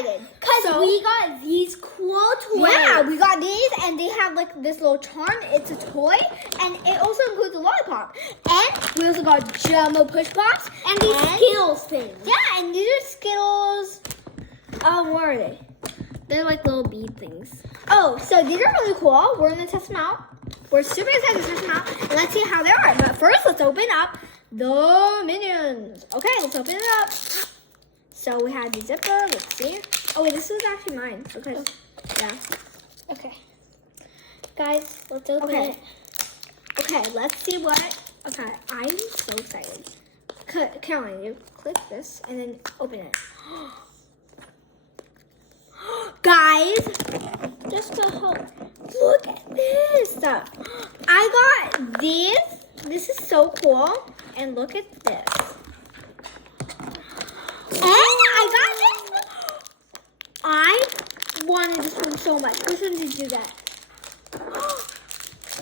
excited. Because we got these cool toys. Yeah, we got these, and they have like this little charm. It's a toy, and it also includes a lollipop. And we also got Jumbo Push Pops. And these Skittles things. Yeah, and these are Skittles. What are they? They're like little bead things. Oh, so these are really cool. We're gonna test them out. We're super excited to test them out, and let's see how they are. But first, let's open up the Minions. Okay, let's open it up. So we have the zipper. Let's see. Oh wait, this is actually mine because yeah. Okay. Guys, let's open it. Okay, let's see what. Okay, I'm so excited. Caroline, you click this and then open it. Guys, just to help. Look at this. I got these. This is so cool. And look at this. And I got this. I wanted this one so much. Which one did you get?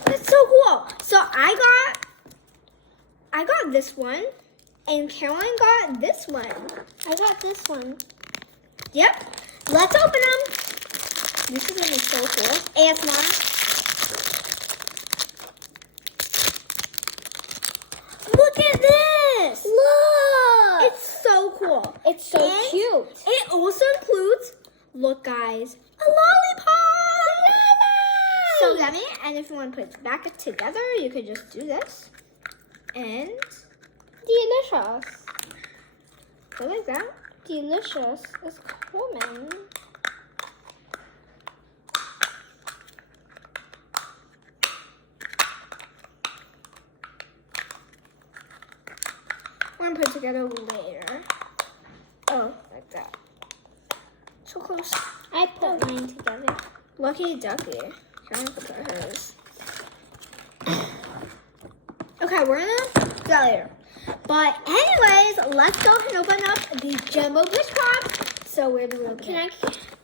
That's so cool. So I got this one. And Caroline got this one. I got this one. Yep. Let's open them. This is gonna be so cool. ASMR. Look at this. Look. It's so cool. It's so cute. It also includes, look guys, a lollipop. So yummy. And if you want to put it back together, you could just do this. And delicious. Go like that. Delicious. It's coming. We're gonna put it together later. Oh, like that. So close. I put mine together. Lucky ducky. Can I put hers? Okay, we're gonna do that later. But anyways, let's go and open up the Jumbo Push Pop. So where do we open it?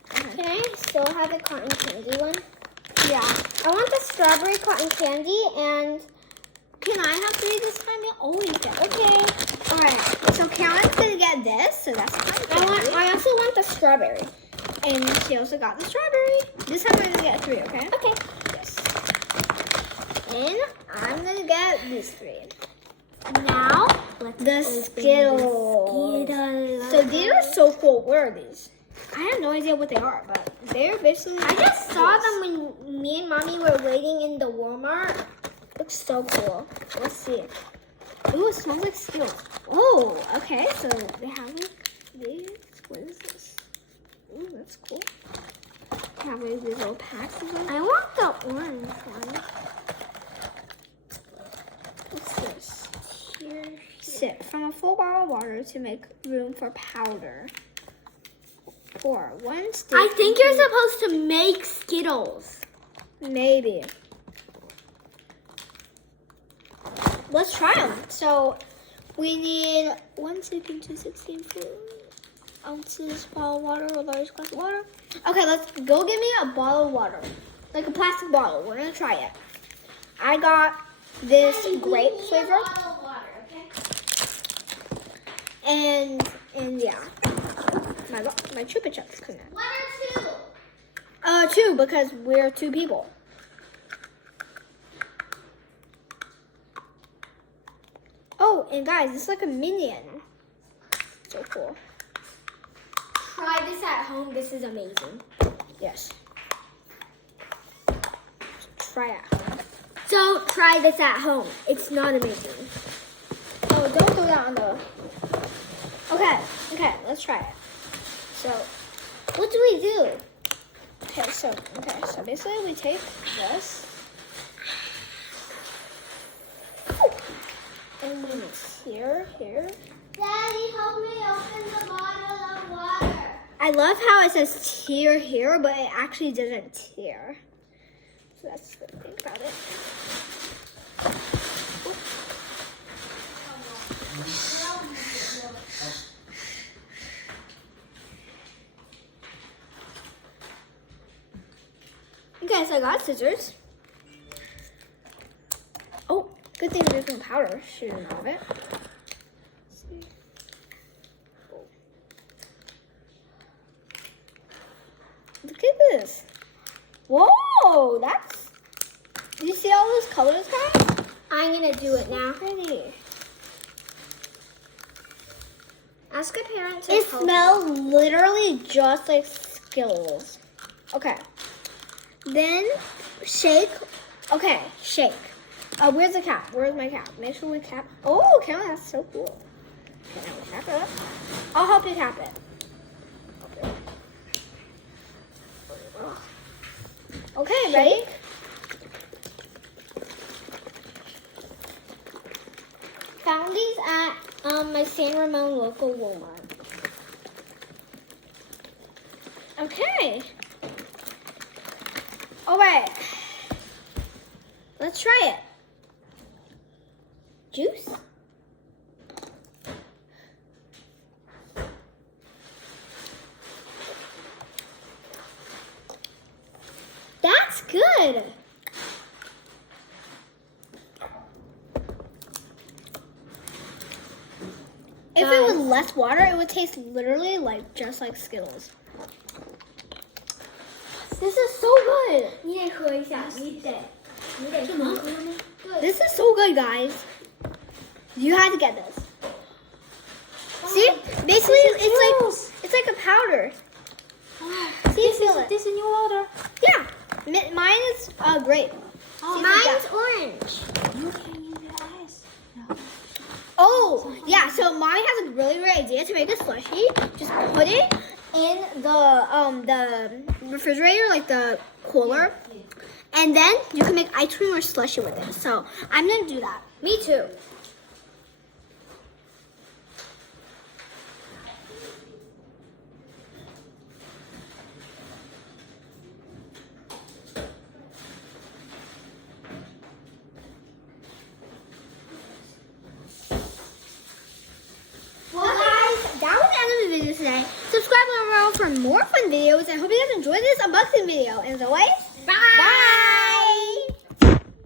Can I still have the cotton candy one? Yeah. I want the strawberry cotton candy and Can I have three this time? You always get it. okay. Alright, so Karen's gonna get this, so that's fine. I also want the strawberry. And she also got the strawberry. This time we're gonna get three, okay? Okay. Yes. And I'm gonna get these three. Now The open Skittles. Skittles. So these are so cool. Where are these? I have no idea what they are, but they're basically. I just saw them when me and Mommy were waiting in the Walmart. Looks so cool. Let's see. Ooh, it smells like Skittles. Oh, okay. So they have like these. What is this? Ooh, that's cool. They have like these little packs of them. I want the orange one. What's this? Sip from a full bottle of water to make room for powder. Pour one stick. I think you're into- supposed to make Skittles. Maybe. Let's try them. So we need 1 stick into 16 ounces bottle of water, a large glass of water. Okay, let's go get me a bottle of water. Like a plastic bottle. We're gonna try it. I got this grape flavor. And yeah. My Chupa Chups couldn't. One or two? Two, because we're two people. Oh, and guys, it's like a minion. So cool. Try this at home. This is amazing. Yes. Try it. Don't try this at home. It's not amazing. Oh, don't throw that on the. Okay, let's try it. So, What do we do? so basically we take this. And then it's here. Daddy, help me open the bottle of water. I love how it says tear here, but it actually doesn't tear. So that's the thing about it. Okay, so I got scissors. Oh, good thing there's no powder shooting out of it. Look at this. Whoa, that's... Do you see all those colors, guys? I'm gonna do it now. Pretty. Ask a parent to It help smells literally just like Skittles. Okay. Then shake. Okay, shake. Where's the cap? Where's my cap? Make sure we cap. Oh, Cameron, that's so cool. Okay, now we cap it up. I'll help you cap it. Okay, ready? Found these at my San Ramon local Walmart. Okay. All right. Let's try it. Juice. That's good. If it was less water, it would taste literally like just like Skittles. This is so good. 你得喝一下，你得喝吗？对。 This is so good, guys. You had to get this. See, basically it's like a powder. See, feel it. This is new water. Yeah, mine is grape. Oh, See, mine's orange. You can use your eyes. No. Oh, yeah. So mommy has a really great idea to make a slushie. Just put it in the refrigerator, like the cooler, and then you can make ice cream or slushie with it. So I'm gonna do that. Me too. That was the end of the video today. Subscribe below for more fun videos, and hope you guys enjoyed this unboxing video. And as always, Bye. bye!